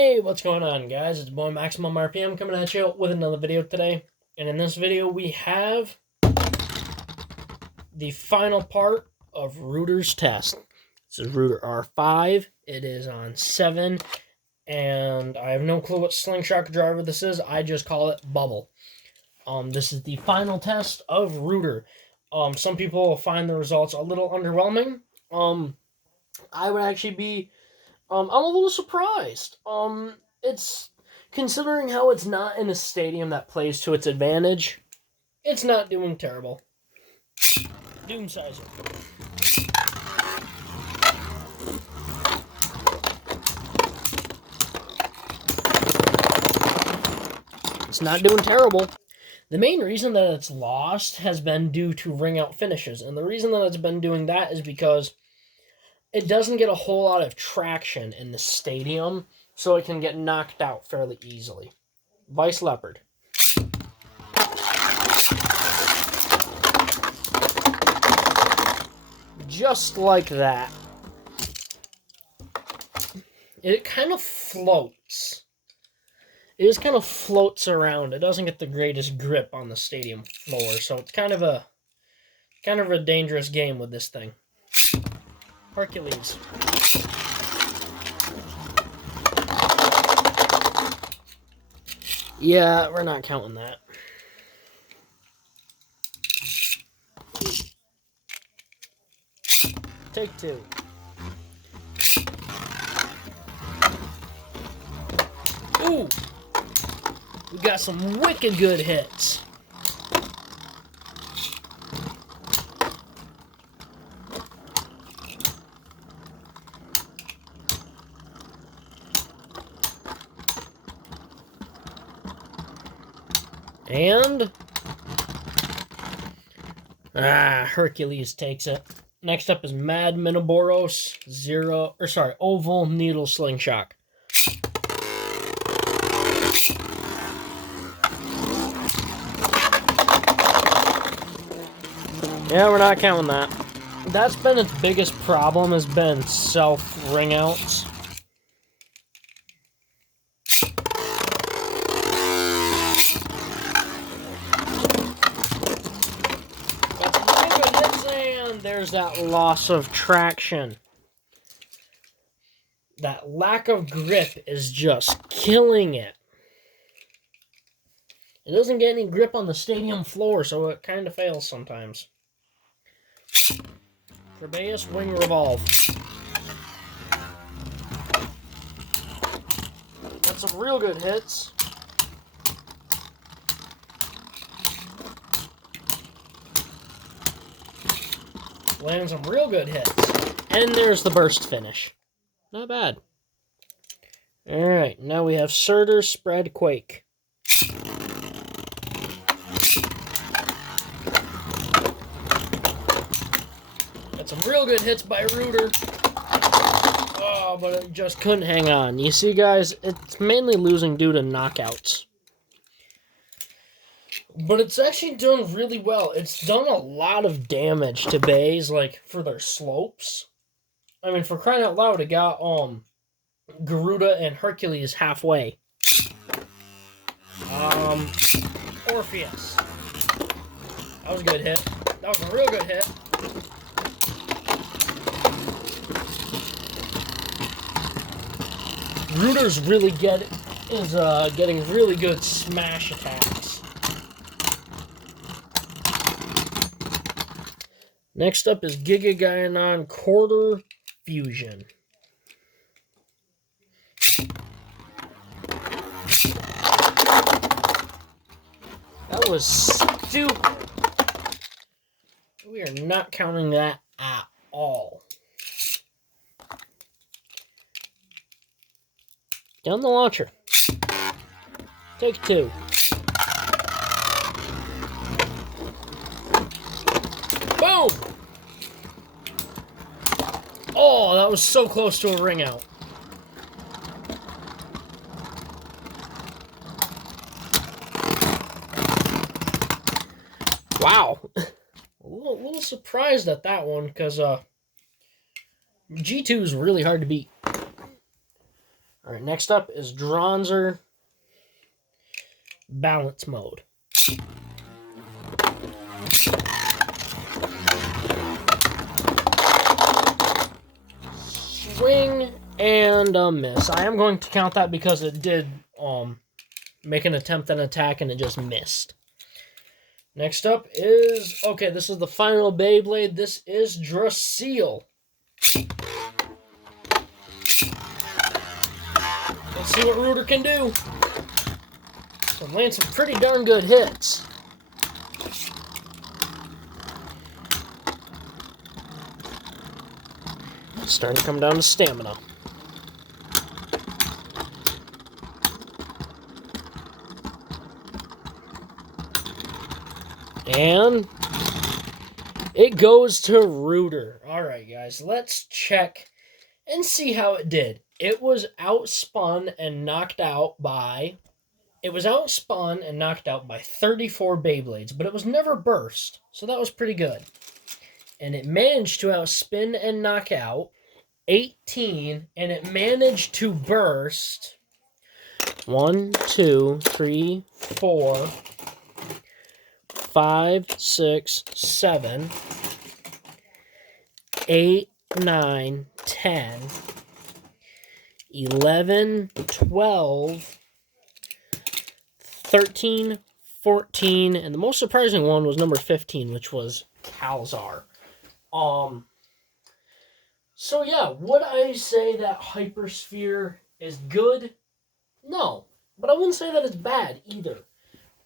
Hey, what's going on, guys? It's boy Maximum RPM coming at you with another video today. And in this video, we have the final part of Router's test. This is Router R5. It is on 7, and I have no clue what slingshot driver this is. I just call it Bubble. This is the final test of Router. Some people find the results a little underwhelming. I would actually be I'm a little surprised. It's considering how it's not in a stadium that plays to its advantage. It's not doing terrible. Doom Sizer. It's not doing terrible. The main reason that it's lost has been due to ring out finishes, and the reason that it's been doing that is because it doesn't get a whole lot of traction in the stadium, so it can get knocked out fairly easily. Vice Leopard. Just like that. It kind of floats. It just kind of floats around. It doesn't get the greatest grip on the stadium floor, so it's kind of a dangerous game with this thing. Hercules. Yeah, we're not counting that. Take two. Ooh! We got some wicked good hits. And Hercules takes it. Next up is Mad Minoboros Oval Needle Slingshot. Yeah, we're not counting that. That's been its biggest problem, has been self ring outs. There's that loss of traction. That lack of grip is just killing it. It doesn't get any grip on the stadium floor, so it kind of fails sometimes. Kerbeus Wing Revolve. Got some real good hits. Land some real good hits. And there's the burst finish. Not bad. Alright, now we have Surtur Spread Quake. Got some real good hits by Router. Oh, but it just couldn't hang on. You see, guys, it's mainly losing due to knockouts. But it's actually done really well. It's done a lot of damage to bays, like, for their slopes. I mean, for crying out loud, it got, Garuda and Hercules halfway. Orpheus. That was a good hit. That was a real good hit. Router's really getting really good smash attacks. Next up is Giga Gaianon Quarter Fusion. That was stupid. We are not counting that at all. Down the launcher. Take two. Boom! Oh, that was so close to a ring out. Wow. A little surprised at that one, because G2 is really hard to beat. All right, next up is Dronzer Balance Mode. Swing and a miss. I am going to count that because it did make an attempt at an attack and it just missed. Next up is, okay, this is the final Beyblade. This is Drasil. Let's see what Rooter can do. So land some pretty darn good hits. Starting to come down to stamina. And it goes to Rooter. Alright, guys, let's check and see how it did. It was outspun and knocked out by 34 Beyblades, but it was never burst, so that was pretty good. And it managed to outspin and knock out 18, and it managed to burst 1, 2, 3, 4, 5, 6, 7, 8, 9, 10, 11, 12, 13, 14, and the most surprising one was number 15, which was Calzar. So yeah, would I say that Hypersphere is good? No, but I wouldn't say that it's bad either.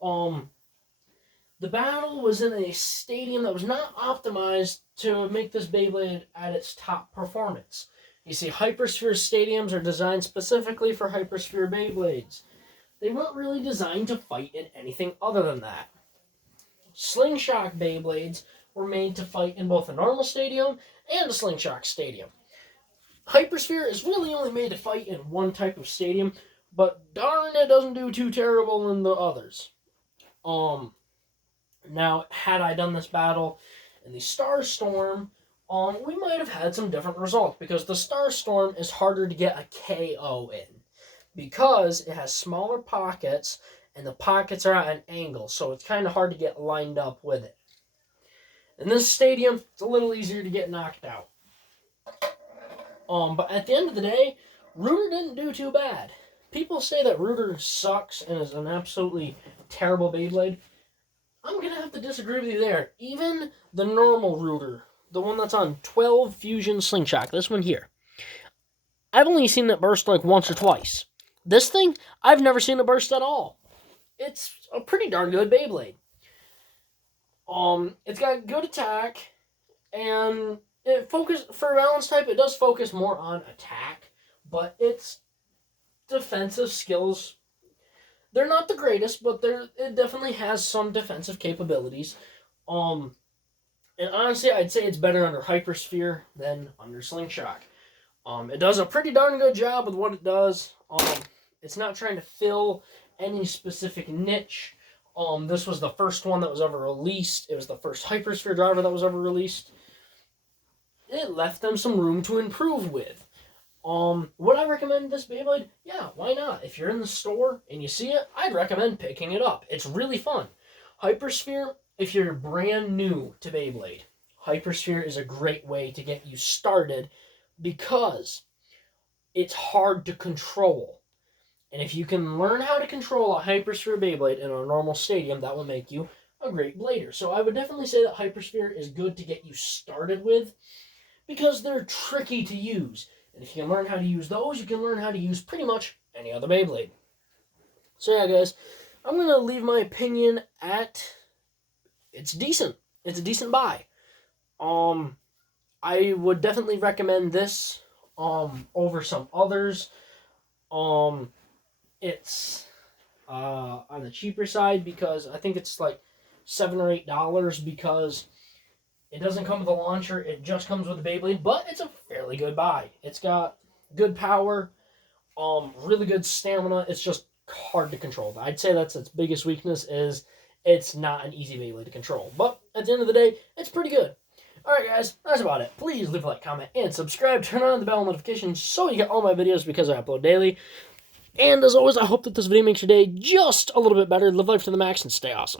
The battle was in a stadium that was not optimized to make this Beyblade at its top performance. You see, Hypersphere stadiums are designed specifically for Hypersphere Beyblades. They weren't really designed to fight in anything other than that. Slingshot Beyblades were made to fight in both a normal stadium and a Slingshot stadium. Hypersphere is really only made to fight in one type of stadium, but darn, it doesn't do too terrible in the others. Now, had I done this battle in the Starstorm, we might have had some different results, because the Starstorm is harder to get a KO in, because it has smaller pockets, and the pockets are at an angle, so it's kind of hard to get lined up with it. In this stadium, it's a little easier to get knocked out. But at the end of the day, Rooter didn't do too bad. People say that Rooter sucks and is an absolutely terrible Beyblade. I'm going to have to disagree with you there. Even the normal Rooter, the one that's on 12 Fusion Slingshot, this one here, I've only seen it burst like once or twice. This thing, I've never seen it burst at all. It's a pretty darn good Beyblade. It's got good attack, and for balance type, it does focus more on attack, but its defensive skills, they're not the greatest, but it definitely has some defensive capabilities. And honestly, I'd say it's better under Hypersphere than under Slingshot. It does a pretty darn good job with what it does. It's not trying to fill any specific niche. This was the first one that was ever released. It was the first Hypersphere driver that was ever released. It left them some room to improve with. Would I recommend this Beyblade? Yeah, why not? If you're in the store and you see it, I'd recommend picking it up. It's really fun. Hypersphere, if you're brand new to Beyblade, Hypersphere is a great way to get you started, because it's hard to control. And if you can learn how to control a Hypersphere Beyblade in a normal stadium, that will make you a great blader. So I would definitely say that Hypersphere is good to get you started with, because they're tricky to use. And if you can learn how to use those, you can learn how to use pretty much any other Beyblade. So yeah, guys, I'm going to leave my opinion at it's decent. It's a decent buy. I would definitely recommend this over some others. It's on the cheaper side, because I think it's like $7 or $8, because it doesn't come with a launcher. It just comes with the Beyblade, but it's a fairly good buy. It's got good power, really good stamina. It's just hard to control. I'd say that's its biggest weakness, is it's not an easy Beyblade to control. But at the end of the day, it's pretty good. Alright guys, that's about it. Please leave a like, comment, and subscribe. Turn on the bell notifications so you get all my videos because I upload daily. And as always, I hope that this video makes your day just a little bit better. Live life to the max and stay awesome.